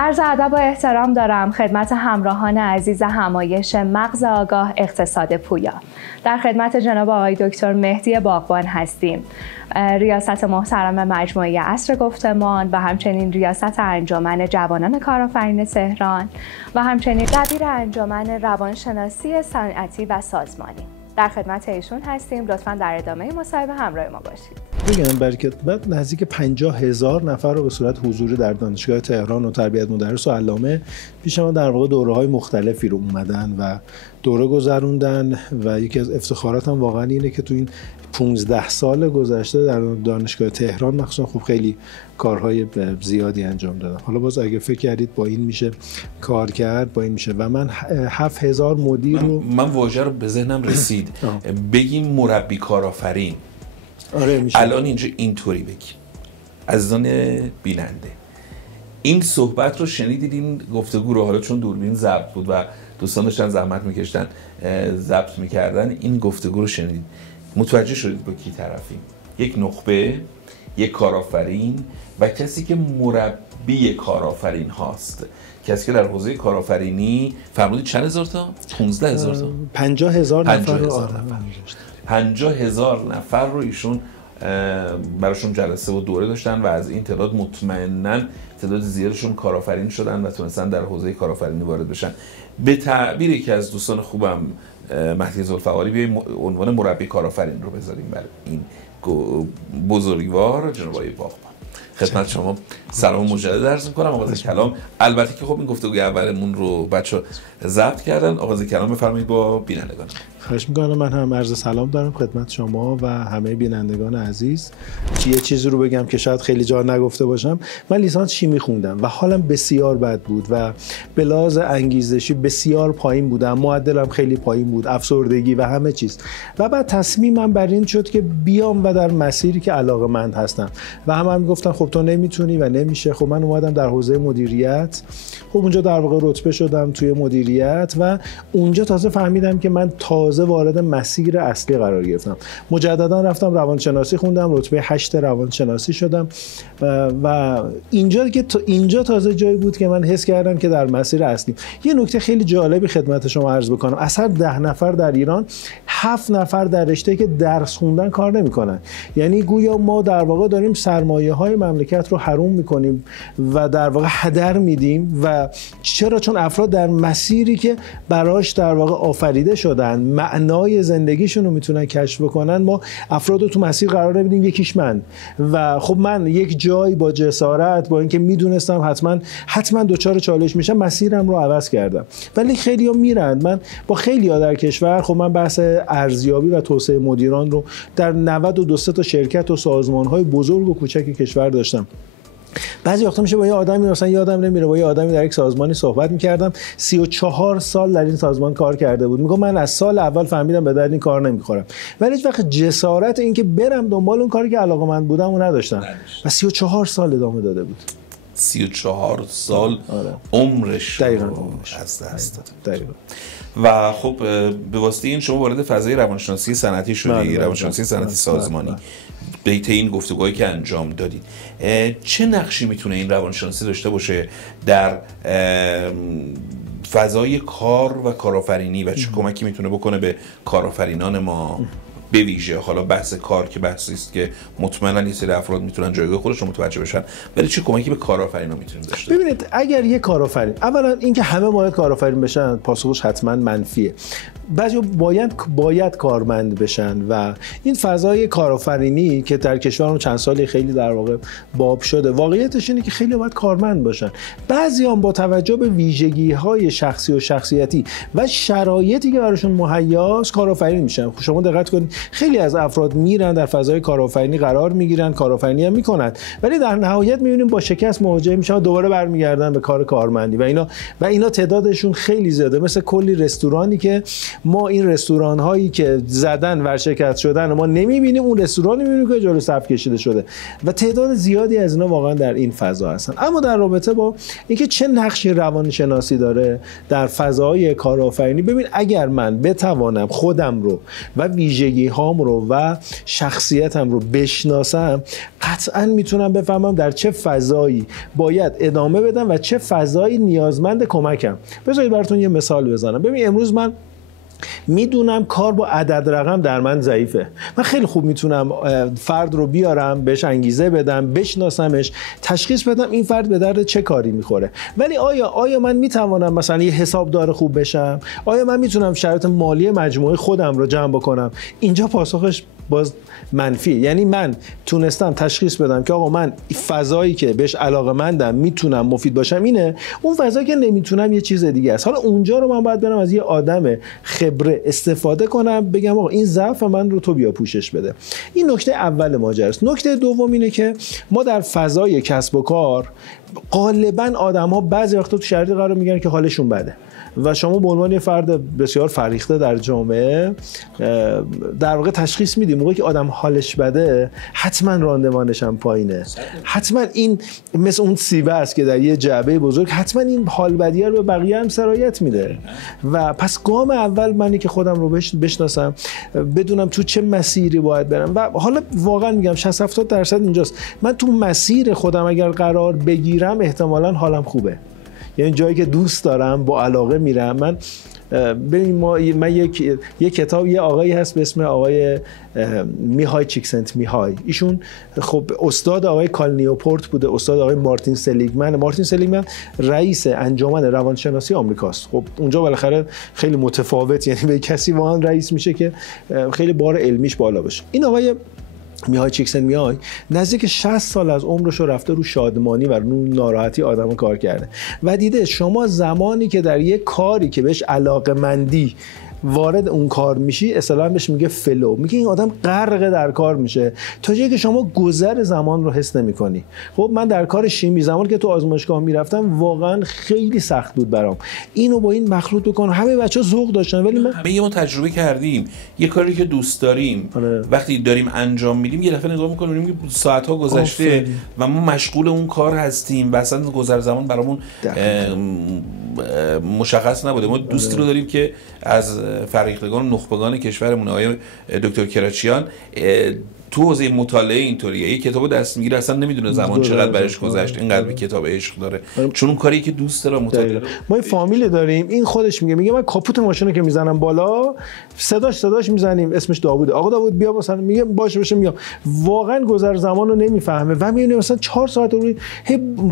عرض ادب و احترام دارم خدمت همراهان عزیز همایش مغز آگاه اقتصاد پویا. در خدمت جناب آقای دکتر مهدی باغبان هستیم، ریاست محترم مجموعه عصر گفتمان و همچنین ریاست انجمن جوانان کارآفرین تهران و همچنین دبیر انجمن روانشناسی صنعتی و سازمانی. در خدمت ایشون هستیم. لطفاً در ادامه مصاحبه همراه ما باشید. بگم بعد نزدیک 50,000 نفر رو به صورت حضوری در دانشگاه تهران و تربیت مدرس و علامه پیش ما در واقع دوره‌های مختلفی رو اومدن و دوره گذروندن و یکی از افتخاراتم واقعا اینه که تو این 15 سال گذشته در دانشگاه تهران مخصوصا خب خیلی کارهای زیادی انجام دادم. حالا باز اگه فکر کردید با این میشه کار کرد، با این میشه و من 7000 مدیر رو من واژه رو به ذهنم رسید. بگیم مربی کارآفرین. آره میشه. الان اینجا اینطوری بگیم عزیزان بیننده، این صحبت رو شنیدید، این گفتگو رو، حالا چون دوربین ضبط بود و دوستان داشتن زحمت میکشتن ضبط میکردن، این گفتگو رو شنیدید، متوجه شدید با کی طرفیم؟ یک نخبه، یک کارآفرین و کسی که مربی کارآفرین هاست، کسی که در حوزه کارآفرینی فرمودید چند هزار تا؟ 15,000 تا؟ 50,000 نفر رو 50,000 نفر رو ایشون براشون جلسه و دوره داشتن و از این تعداد مطمئناً تعداد زیادشون کارآفرین شدن و تونستن در حوزه کارآفرینی وارد بشن. به تعبیر یکی از دوستان خوبم مهدی ذوالفقاری، بیایم عنوان مربی کارآفرین رو بذاریم برای این بزرگوار جناب آقای باغبان. خدمت شما سلام مجدد عرض می‌کنم. آغاز کلام، البته که خب این گفتگوی اولمون رو بچه‌ها ضبط کردن، آغاز کلام بفرمایید با بینندگان. خواهش می‌کنم. من هم عرض سلام دارم خدمت شما و همه بینندگان عزیز. یه چیزی رو بگم که شاید خیلی جا نگفته باشم. من لیسانس شیمی خوندم و حالم بسیار بد بود و به لحاظ انگیزشی بسیار پایین بودم، معدلم خیلی پایین بود، افسردگی و همه چیز. و بعد تصمیمم بر این شد که بیام و در مسیری که علاقه‌مند هستم و هم میگفتن خب تو نمیتونی و نمیشه. خب من اومدم در حوزه مدیریت، خب اونجا در واقع رتبه شدم توی مدیریت و اونجا تازه فهمیدم که من تازه وارد مسیر اصلی قرار گرفتم. مجددا رفتم روانشناسی خوندم، رتبه 8 روانشناسی شدم و اینجا تازه جایی بود که من حس کردم که در مسیر اصلی. یه نکته خیلی جالبی خدمت شما عرض بکنم. از هر 10 نفر در ایران 7 نفر در رشته که درس خوندن کار نمیکنن. یعنی گویا ما در واقع داریم سرمایه‌های مملکت رو حروم میکنیم و در واقع هدر میدیم. و چرا؟ چون افراد در مسیری که براش در واقع آفریده شدن، معنای زندگیشون رو میتونن کشف بکنن، ما افراد رو تو مسیر قرار نمیدیم. یکیش من و خب من یک جایی با جسارت، با اینکه میدونستم حتما دوچار چالش میشم، مسیرم رو عوض کردم. ولی خیلی‌ها میرن. من با خیلی‌ها در کشور، خب من بحث ارزیابی و توسعه مدیران رو در 92 تا شرکت و سازمان‌های بزرگ و کوچک کشور داشتم. بعضی وقتا میشه با یه آدمی، مثلا یادم نمیره، با یه آدمی در یک سازمانی صحبت میکردم، 34 سال در این سازمان کار کرده بود. میگم من از سال اول فهمیدم به درد این کار نمیخورم، ولی هیچ وقت جسارت این که برم دنبال اون کاری که علاقه‌مند بودم اون نداشتم و 34 سال ادامه داده بود. 34 سال عمرش از دست داد. و خب به واسطه این شما وارد فضای روانشناسی صنعتی شدی، روانشناسی صنعتی سازمانی. بیت این گفتگوهایی که انجام دادید، چه نقشی میتونه این روانشناسی داشته باشه در فضای کار و کارآفرینی و چه کمکی میتونه بکنه به کارآفرینان ما به ویژه؟ حالا بحث کار که بحثی است که مطمئنا یه سری افراد میتونن جایگاه خودشون متوجه بشن، ولی چه کمکی به کارآفرینان میتونه داشته؟ ببینید، اگر یه کارآفرین، اولا اینکه همه باید کارآفرین بشن، پاسخش حتما منفیه. بعضی باید کارمند بشن و این فضای کارآفرینی که در کشورمون چند سالی خیلی در واقع باب شده، واقعیتش اینه که خیلی باید کارمند باشن. بعضی‌ها با توجه به ویژگی‌های شخصی و شخصیتی و شرایطی که براشون مهیاست کارآفرین میشن. شما دقت کنید خیلی از افراد میرن در فضای کارآفرینی قرار میگیرن، کارآفرینی هم میکنن، ولی در نهایت میبینیم با شکست مواجه میشن، دوباره برمیگردن به کار کارمندی و اینا تعدادشون خیلی زیاده. مثل کلی رستورانی که ما این رستوران هایی که زدن ورشکست شدن ما نمیبینیم، اون رستورانی میبینیم که جلو صف کشیده شده و تعداد زیادی از اینا واقعا در این فضا هستن. اما در رابطه با اینکه چه نقشی روانشناسی داره در فضای کارآفرینی، ببین اگر من بتوانم خودم رو و ویژگی هام رو و شخصیتم رو بشناسم، قطعا میتونم بفهمم در چه فضایی باید ادامه بدم و چه فضایی نیازمند کمکم. بذارید براتون یه مثال بزنم. ببین امروز من میدونم کار با عدد رقم در من ضعیفه. من خیلی خوب میتونم فرد رو بیارم، بهش انگیزه بدم، بشناسمش، تشخیص بدم این فرد به درد چه کاری میخوره. ولی آیا من میتوانم مثلا یه حسابدار خوب بشم؟ آیا من میتونم شرایط مالی مجموعه خودم رو جمع بکنم؟ اینجا پاسخش باز منفی. یعنی من تونستم تشخیص بدم که آقا من فضایی که بهش علاقه‌مندم میتونم مفید باشم اینه، اون فضایی که نمیتونم یه چیز دیگه است. حالا اونجا رو من باید برم از یه آدم خبره استفاده کنم، بگم آقا این ضعف من رو تو بیا پوشش بده. این نکته اول ماجراست. نکته دوم اینه که ما در فضای کسب و کار غالبا آدم‌ها بعضی وقتا تو شرایطی قرار میگیرن که حالشون بده و شما به عنوان یه فرد بسیار فرهیخته در جامعه در واقع تشخیص میدی موقعی که آدم حالش بده حتما راندمانش هم پایینه، حتما این مثل اون سیبه است که در یه جعبه بزرگ حتما این حال بدی رو به بقیه هم سرایت میده. و پس گام اول منی که خودم رو بشناسم، بدونم تو چه مسیری باید برم. و حالا واقعا میگم 60-70% اینجاست. من تو مسیر خودم اگر قرار بگیرم احتمالاً حالم خوبه، یعنی جایی که دوست دارم با علاقه میرم. من ببین من یک کتاب، یه آقایی هست به اسم آقای میهای چیکسنتمیهای. ایشون خب استاد آقای کال نیوپورت بوده، استاد آقای مارتین سلیگمن رئیس انجمن روانشناسی آمریکاست. خب اونجا بالاخره خیلی متفاوت، یعنی به کسی واقعا رئیس میشه که خیلی بار علمیش بالا باشه. این آقای میهای چیکسنتمیهای نزدیک 60 سال از عمرش رو رفته رو شادمانی و رو ناراحتی آدم کار کرده و دیده شما زمانی که در یک کاری که بهش علاقه‌مندی وارد اون کار میشی، اصطلاحاً بهش میگه فلو، میگه این آدم غرق در کار میشه تا جایی که شما گذر زمان رو حس نمی‌کنی. خب من در کار شیمی زمانی که تو آزمایشگاه میرفتم واقعا خیلی سخت بود برام اینو با این مخلوط بکنم. همه بچه‌ها ذوق داشتن ولی ما تجربه کردیم یه کاری که دوست داریم وقتی داریم انجام میدیم یه دفعه نگاه می‌کنیم می‌بینیم ساعت‌ها گذشته و ما مشغول اون کار هستیم و اصلا گذر زمان برامون مشخص نبوده. ما دوستی رو داریم که از فرهیختگان و نخبگان کشورمون آقای دکتر کراچیان تو حوزه مطالعه اینطوریه، یک کتابو دست میگیره اصلا نمیدونه زمان چقدر برش گذشت، اینقدر به کتاب عشق داره چون اون کاری که دوست داره مطالعه. ما یه فامیل داریم، این خودش میگه من کاپوت ماشینو که میزنم بالا صداش میزنیم، اسمش داوود، آقا داوود بیا مثلا، میگه باشه میام. واقعا گذر زمانو نمیفهمه و میبینه مثلا 4 ساعت رو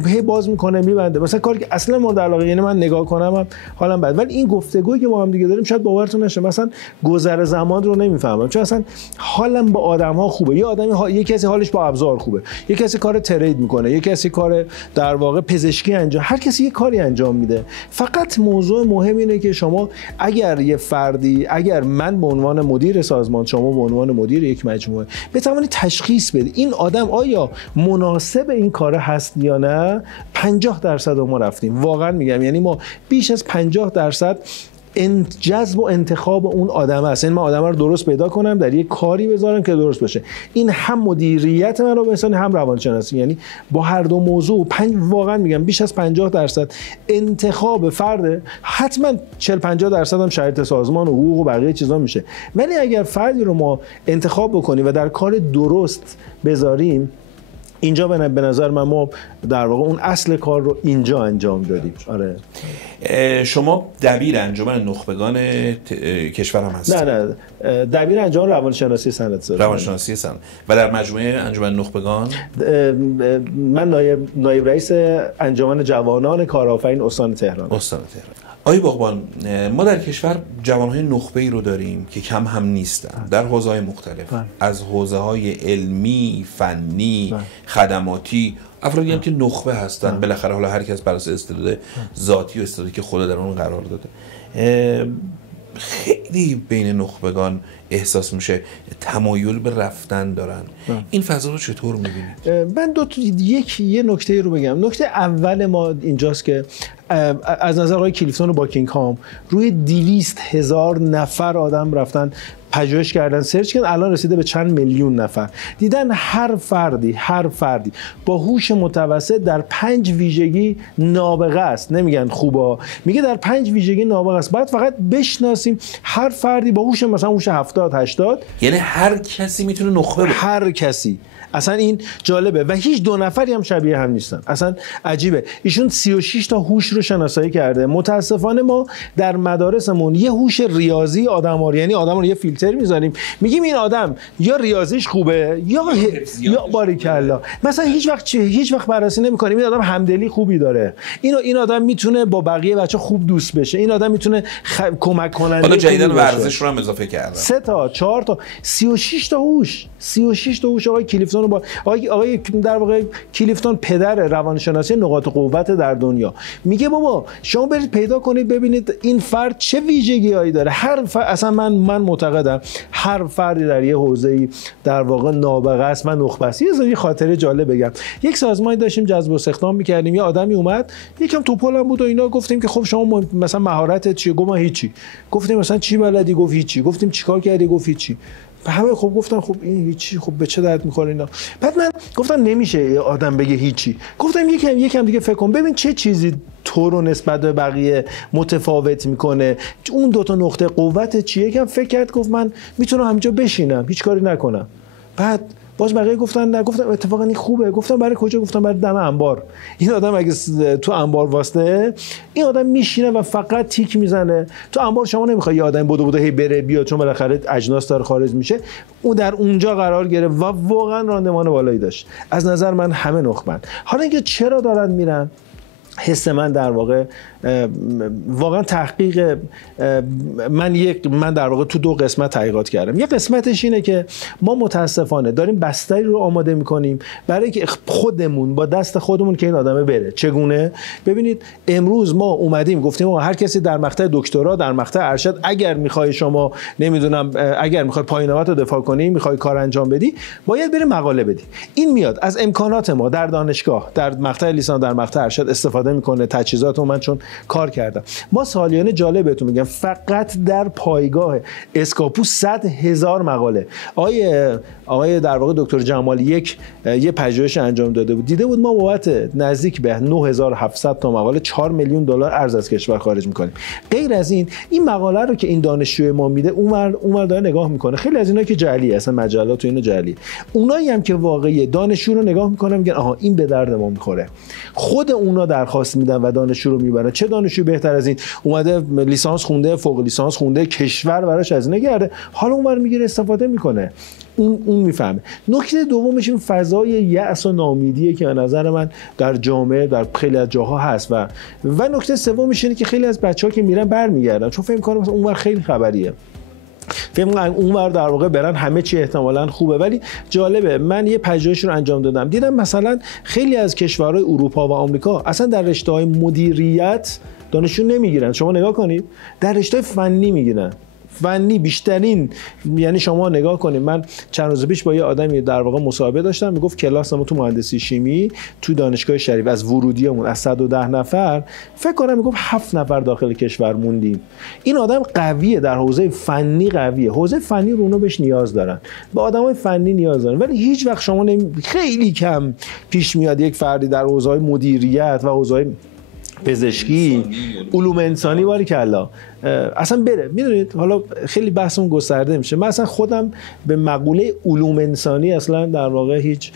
هی باز میکنه میبنده، مثلا کاری که اصلا مورد علاقه، یعنی من نگاه کنم حالم بد. ولی این گفتگویی که با هم دیگه داریم شاید باورتون نشه، مثلا گذر زمان رو نمیفهمم چون اصلا حالم با آدم‌ها خوبه. یه آدمی یه کسی حالش با ابزار خوبه، یه کسی کار ترید میکنه، یه کسی کار در واقع پزشکی انجام، هر کسی یه کاری انجام میده. فقط موضوع مهم اینه که شما اگر یه فردی، اگر من به عنوان مدیر سازمان، شما به عنوان مدیر یک مجموعه بتوانید تشخیص بدید این آدم آیا مناسب این کار هست یا نه، 50% ما رفتیم. واقعا میگم یعنی ما بیش از 50% جذب و انتخاب اون آدم است. این من آدم رو درست پیدا کنم، در یک کاری بذارم که درست باشه. این هم مدیریت من رو بسازه هم روانشناسی، یعنی با هر دو موضوع واقعا میگم بیش از 50% انتخاب فرد، حتما 40-50% هم شرایط سازمان و حقوق و بقیه چیزا میشه. ولی اگر فردی رو ما انتخاب بکنیم و در کار درست بذاریم، اینجا به نظر من ما در واقع اون اصل کار رو اینجا انجام دادیم. آره. شما دبیر انجمن نخبگان کشور هم هستید؟ نه دبیر انجمن روانشناسی سند. روانشناسی سند. و در مجموعه انجمن نخبگان من نایب رئیس انجمن جوانان کارآفرین استان تهران. آقای باغبان، ما در کشور جوانهای نخبه‌ای رو داریم که کم هم نیستن در حوزه‌های مختلف، از حوزه‌های علمی، فنی، خدماتی، افرادی هم که نخبه هستن. بالاخره حالا هر کس بر اساس استعداد ذاتی و استعدادی که خدا در اون قرار داده. خیلی بین نخبگان احساس میشه تمایل به رفتن دارن. این فضا رو چطور میبینید؟ من یه نکته رو بگم. نکته اول ما اینجاست که از نظر آقای کلیفتون و باکینگهام روی 200,000 نفر آدم رفتن پژوهش کردن، سرچ کردن، الان رسیده به چند میلیون نفر. دیدن هر فردی با هوش متوسط در 5 ویژگی نابغه است. نمیگن خوبا، میگه در 5 ویژگی نابغه است. باید فقط بشناسیم هر فردی با هوش مثلا هوش 70-80، یعنی هر کسی میتونه نخبه باشه. هر کسی. اصلا این جالبه و هیچ دو نفری هم شبیه هم نیستن. اصلا عجیبه. ایشون 36 تا هوش رو شناسایی کرده. متاسفانه ما در مدارسمون یه هوش ریاضی آدم‌ها رو، یعنی آدم رو یه فیلتر میذاریم، میگیم این آدم یا ریاضیش خوبه یا باریکلا. مثلا هیچ وقت بررسی نمی‌کنیم این آدم همدلی خوبی داره، این آدم میتونه با بقیه بچه خوب دوست بشه، این آدم میتونه کمک کننده. حالا جدیدن ورزش رو هم اضافه کردن، 3 تا 4 تا 36 تا هوش آقای کلیفتون با آقای در واقع کلیفتون پدر روانشناسی نقاط قوت در دنیا میگه بابا شما برید پیدا کنید ببینید این فرد چه ویژگی‌هایی داره. اصلا من معتقدم هر فردی در یه حوزه‌ای در واقع نابغه است و نخبه است. یه خاطره جالب بگم. یک سازمانی داشتیم جذب و استخدام می‌کردیم، یه آدمی اومد یکم توپلم بود و اینا، گفتیم که خب شما مثلا مهارتت چیه؟ گفت من هیچی. گفتیم مثلا چی بلدی؟ گفت هیچی. گفتیم چیکار کردی؟ گفت هیچی. همه خب گفتن خب این هیچی، خب به چه درد میخوره اینا. بعد من گفتم نمیشه یه آدم بگه هیچی. گفتم یکم دیگه فکر کن ببین چه چیزی تو رو نسبت به بقیه متفاوت میکنه، اون 2 تا نقطه قوت چیه. یکم فکر کرد، گفت من میتونم همینجا بشینم هیچ کاری نکنم. بعد باز بقیه گفتن نه. گفتم اتفاقا این خوبه. گفتم برای کجا؟ گفتم برای دم انبار. این آدم اگه تو انبار واسطه، این آدم میشینه و فقط تیک میزنه. تو انبار شما نمیخوای یه آدم بدو هی بره بیا، چون بالاخره اجناس داره خارج میشه. او در اونجا قرار گرفت و واقعا راندمان بالایی داشت. از نظر من همه نخبن. حالا اینکه چرا دارن میرن، حس من در واقع واقعا تحقیق من در واقع تو 2 قسمت تحقیقات کردم. یه قسمتش اینه که ما متاسفانه داریم بستری رو آماده میکنیم برای که خودمون با دست خودمون که این آدمه بره. چگونه؟ ببینید امروز ما اومدیم گفتیم هر کسی در مقطع دکترا، در مقطع ارشد، اگر میخوای شما نمیدونم اگر میخوای پایان‌نامه‌تو دفاع کنی، میخوای کار انجام بدی، باید بری مقاله بدی. این میاد از امکانات ما در دانشگاه، در مقطع لیسانس، در مقطع ارشد استفاده میکنه. تجهیزات من چون کار کردم، ما سالیانه جالب بهتون میگم فقط در پایگاه اسکاپو 100,000 مقاله. آقای در واقع دکتر جمالی یه پژوهش انجام داده بود، دیده بود ما بابت نزدیک به 9700 تا مقاله 4 میلیون دلار ارز از کشور خارج میکنیم. غیر از این مقاله رو که این دانشجوی ما میده اونور داره نگاه میکنه. خیلی از اینا که جعلی، اصلا مجلات و اینو جعلی. اونایی هم که واقعی دانشجو رو نگاه میکنن میگن آها این به درد ما میخوره. خود اونا درخواست میدن و دانشجو رو میبرن. چه دانشجو بهتر از این اومده لیسانس خونده، فوق لیسانس خونده، کشور براش هزینه کرده، حالا اونور میگیره استفاده میکنه. اون میفهمه. نکته دومش این فضای یأس و ناامیدیه که به نظر من در جامعه در خیلی از جاها هست و نکته سومش اینه که خیلی از بچه‌ها که میرن برمیگردن چون فکر می‌کنن مثلا اونور خیلی خبریه، فکر می‌کنن اونور در واقع برن همه چی احتمالاً خوبه. ولی جالبه، من یه پژوهش رو انجام دادم، دیدم مثلا خیلی از کشورهای اروپا و آمریکا اصلا در رشته‌های مدیریت دانشجو نمیگیرن. شما نگاه کنید در رشته فنی میگیرن، فنی بیشترین. یعنی شما نگاه کنید، من چند روز پیش با یه آدمی در واقع مصاحبه داشتم، میگفت کلاس ما تو مهندسی شیمی تو دانشگاه شریف از ورودیمون از 110 نفر فکر کنم میگفت 7 نفر داخل کشور موندیم. این آدم قویه، در حوزه فنی قویه. حوزه فنی رو اونا بهش نیاز دارن، به آدمای فنی نیاز دارن. ولی هیچ وقت شما خیلی کم پیش میاد یک فردی در حوزه مدیریت و حوزه پزشکی، علوم انسانی باریکلا اصلا بره. میدونید حالا خیلی بحثمون گسترده میشه. من اصلا خودم به مقوله علوم انسانی اصلا در واقع هیچ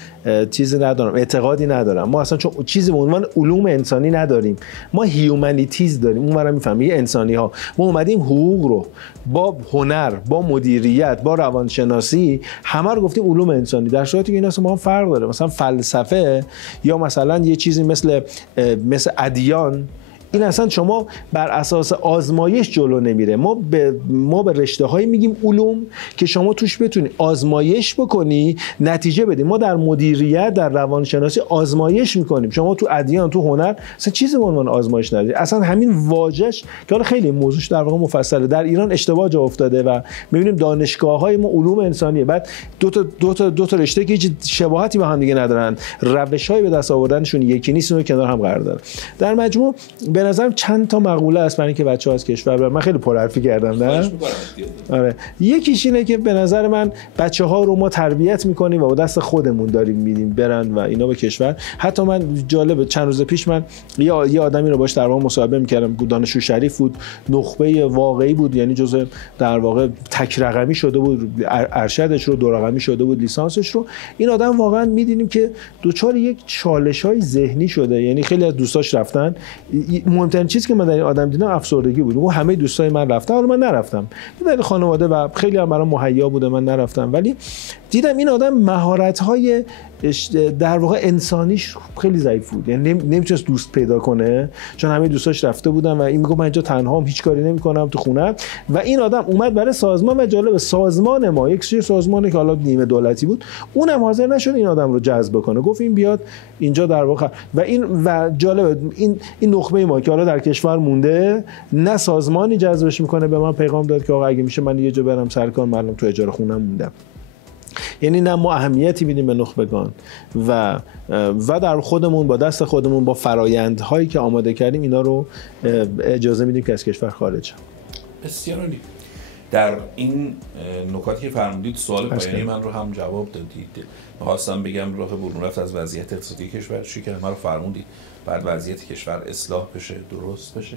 چیزی ندارم، اعتقادی ندارم. ما اصلا چون چیزی به عنوان علوم انسانی نداریم، ما هیومانیتیز داریم. اونورا میفهمی انسانی ها. ما اومدیم حقوق رو با هنر، با مدیریت، با روانشناسی همه رو گفتیم علوم انسانی، در صورتی که اینا با هم فرق داره. مثلا فلسفه یا مثلا یه چیزی مثل ادیان، این اصلا شما بر اساس آزمایش جلو نمیره. ما به رشته‌هایی میگیم علوم که شما توش بتونی آزمایش بکنی نتیجه بدی. ما در مدیریت، در روانشناسی آزمایش میکنیم. شما تو ادیان، تو هنر اصلا چیزی به عنوان آزمایش نداری. اصلا همین واژه‌اش که حالا خیلی موضوعش در واقع مفصله، در ایران اشتباه جا افتاده و میبینیم دانشگاه‌های ما علوم انسانیه، بعد دو تا رشته که هیچ شباهتی با هم دیگه ندارن، روش‌های به دست آوردنشون یکی نیست، اون کنار هم قرار داره. در مجموع به به نظرم چند تا مقوله هست برای اینکه بچه‌ها از کشور برن. من خیلی پرحرفی کردم نه؟ آره. یکیش اینه که به نظر من بچه‌ها رو ما تربیت می‌کنیم و با دست خودمون داریم میدیم برن و اینا به کشور. حتی من جالب چند روز پیش من یه آدمی رو باش در واقع مصاحبه می‌کردم، دانشجو شریف بود، نخبه واقعی بود، یعنی جزء در واقع تک رقمی شده بود، ارشدش رو دو رقمی شده بود، لیسانسش رو. این آدم واقعا می‌دیدیم که دچار یک چالش‌های ذهنی شده، یعنی خیلی از دوستاش رفتن. مهمترین چیزی که من در این آدم دیدم افسردگی بود. و همه دوستای من رفتن، حالا من نرفتم. در خانواده و خیلی هم برام مهیا بوده من نرفتم، ولی دیدم این آدم مهارت‌های در واقع انسانیش خیلی ضعیف بود، یعنی نمیتونست دوست پیدا کنه چون همه دوستاش رفته بودن و این میگه من اینجا تنهام هیچ کاری نمی‌کنم تو خونه. و این آدم اومد برای سازمان و جالب سازمان ما یک سری سازمانی که حالا نیمه دولتی بود، اونم حاضر نشد این آدم رو جذب کنه، گفت این بیاد اینجا در واقع. و جالب این نخبه ما که حالا در کشور مونده، نه سازمانی جذبش میکنه، به من پیغام داد که آقا اگه میشه من یه جا برم سر کار، معلوم تو اجاره خونه موندم. یعنی نه ما اهمیتی میدیم به نخبگان و در خودمون با دست خودمون با فرایندهایی که آماده کردیم اینا رو اجازه میدیم که از کشور خارج شن. بسیار عالی. در این نکاتی که فرمودید سوال پایانی من رو هم جواب دادید. می‌خواستم بگم راه برون رفت از وضعیت اقتصادی کشور چی که ما رو فرمودید، بعد وضعیت کشور اصلاح بشه، درست بشه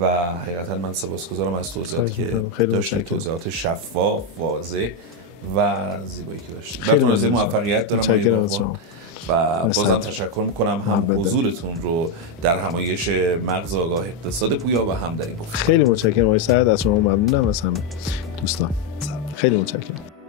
و حقیقتا من سپاسگزارم از توضیحاتی که داشتید، توضیحات شفاف، واضح و زیبایی که داشتید. براتون آرزوی موفقیت دارم و بازم تشکر میکنم هم حضورتون رو در همایش مغز آگاه اقتصاد پویا و هم در این گفتمان. خیلی متشکرم آقای سعد، از شما ممنونم، از همه دوستان خیلی متشکرم.